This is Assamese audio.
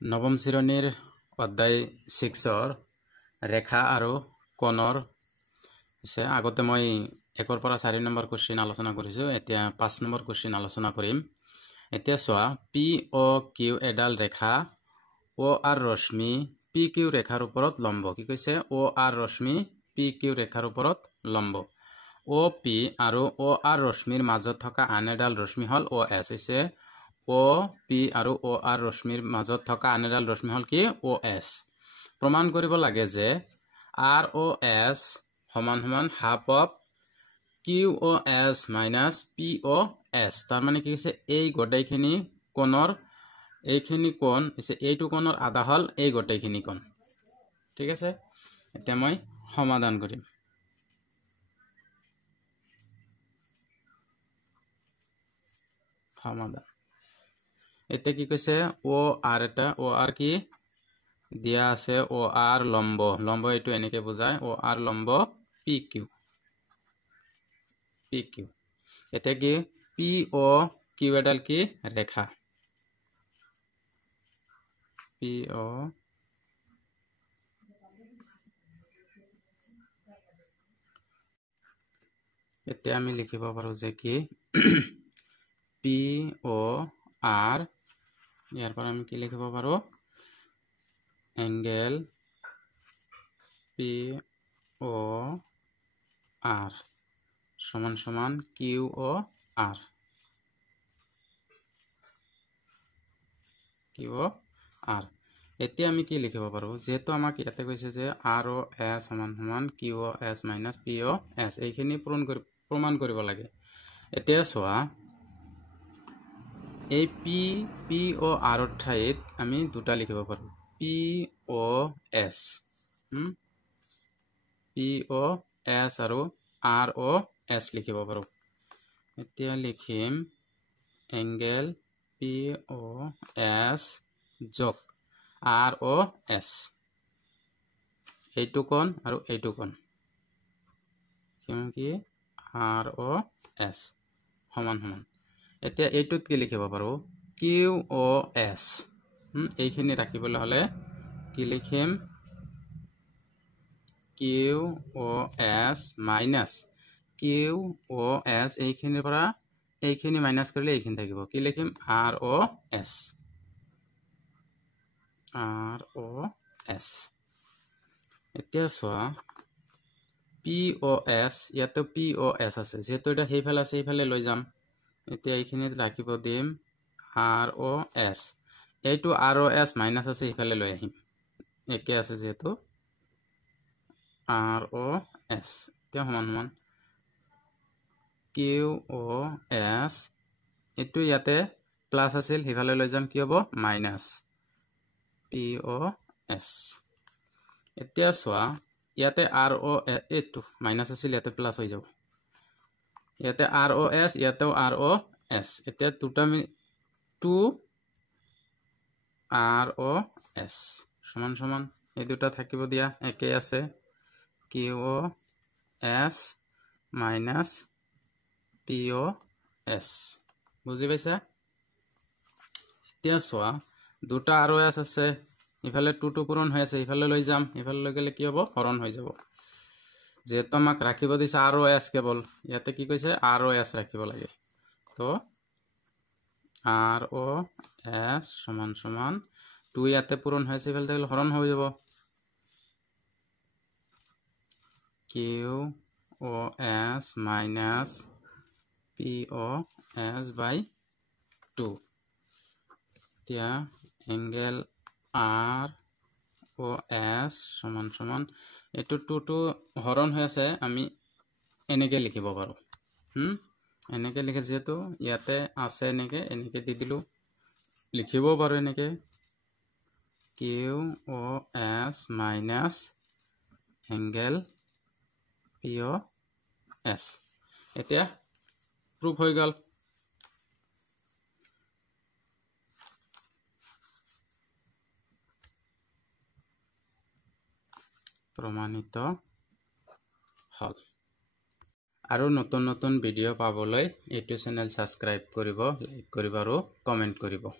নৱম শ্ৰেণীৰ অধ্যায় 6ৰ ৰেখা আৰু কোণৰ আগতে মই 1 পৰা 4 নম্বৰ কোশ্চেন আলোচনা কৰিছো। এতিয়া 5 নম্বৰ কোশ্চেন আলোচনা কৰিম। এতিয়া চোৱা, পি অ কিউ এডাল ৰেখা অ আৰ ৰশ্মি পি কিউ ৰেখাৰ ওপৰত লম্ব। কি কৈছে? অ আৰ ৰশ্মি পি কিউ ৰেখাৰ ওপৰত লম্ব। অ পি আৰু অ আৰ ৰশ্মিৰ মাজত থকা আন এডাল ৰশ্মি হল অ এছ। হৈছে অ পি আৰু অ আৰ ৰশ্মিৰ মাজত থকা আন এডাল ৰশ্মি হল কি? O S. প্ৰমাণ কৰিব লাগে যে আৰ অ এছ সমান সমান half of Q O S minus P O S. তাৰ মানে কি হৈছে? এই গোটেইখিনি কোণৰ এইখিনি কোণ হৈছে এইটো কোণৰ আধা হল এই গোটেইখিনি কোণ। ঠিক আছে, এতিয়া মই সমাধান কৰিম। সমাধান এতিয়া কি কৈছে? অ আৰ এটা অ আৰ কি দিয়া আছে? অ আৰ লম্ব। লম্ব এইটো এনেকে বুজায় অ আৰ লম্ব পি কিউ। পি কিউ এতিয়া কি? পি অ কিউ এডাল কি ৰেখা। পি অ এতিয়া আমি লিখিব পাৰো যে কি পি অ আৰ, ইয়াৰ পৰা আমি কি লিখিব পাৰো? এংগেল পি অ আৰ সমান সমান কিউ অ আৰ। কিউ অ আৰ। এতিয়া আমি কি লিখিব পাৰো? যেহেতু আমাক ইয়াতে কৈছে যে আৰ অ এছ সমান সমান Q O S minus P O S, এইখিনি প্ৰমাণ কৰিব লাগে। এতিয়া চোৱা, এই পি অ আৰ ঠাইত আমি দুটা লিখিব পাৰো, P O S. P O S আৰু আৰ অ এছ লিখিব পাৰো। এতিয়া লিখিম এংগেল পি অ এছ যোগ আৰ অ এছ। এইটো কোণ আৰু এইটো কোণ কি? আৰ অ এছ সমান সমান। এতিয়া এইটোত কি লিখিব পাৰো? Q O S. এইখিনি ৰাখিবলৈ হলে কি লিখিম? Q O S minus Q O S. এইখিনিৰ পৰা এইখিনি মাইনাছ কৰিলে এইখিনি থাকিব। কি লিখিম? R O S. R O S. এতিয়া চোৱা, পি অ এছ, ইয়াতে পি অ এছ আছে, যেহেতু এটা সেইফালে আছে সেইফালে লৈ যাম। এতিয়া এইখিনিত ৰাখিব দিম আৰ অ এছ। এইটো আৰ অ এছ মাইনাছ আছে, সেইফালে লৈ আহিম। একে আছে যেহেতু আৰ অ এছ। এতিয়া সমান সমান কিউ অ এছ, এইটো ইয়াতে প্লাছ আছিল সেইফালে লৈ যাম, কি হ'ব? Minus P O S. এতিয়া চোৱা, ইয়াতে আৰ অ এইটো মাইনাছ আছিল, ইয়াতে প্লাছ হৈ যাব। ইয়াতে আৰ অ এছ, ইয়াতেও আৰ অ এছ। এতিয়া টু আৰ অ এছ সমান সমান এই দুটা থাকিব দিয়া, একে আছে। Q O S minus P O S. বুজি পাইছা? এতিয়া চোৱা, দুটা আৰ অ এছ আছে, ইফালে টু পূৰণ হৈ আছে, ইফালে লৈ যাম। ইফালে লৈ গ'লে কি হ'ব? হৰণ হৈ যাব। যেহেতু আমাক ৰাখিব দিছে আৰ অ এছ কেৱল, ইয়াতে কি কৈছে? আৰ অ এছ ৰাখিব লাগে। তো আৰ অ এছ সমান সমান টু ইয়াতে পূৰণ হৈ আছে, ইফালে থাকিলে হৰণ হৈ যাব। Q O S minus P O S বাই টু। এতিয়া এংগেল আৰ অ এছ সমান সমান এইটো টু হৰণ হৈ আছে, আমি এনেকে লিখিব পাৰো। এনেকে লিখে, যিহেতু ইয়াতে আছে এনেকে এনেকে দি দিলো। লিখিবও পাৰো এনেকে Q O S minus angle P O S. এতিয়া প্ৰুফ হৈ গ'ল। প্ৰমাণিত হল। আৰু নতুন নতুন ভিডিঅ' পাবলৈ এইটো চেনেল ছাবস্ক্ৰাইব কৰিব, লাইক কৰিব আৰু কমেণ্ট কৰিব।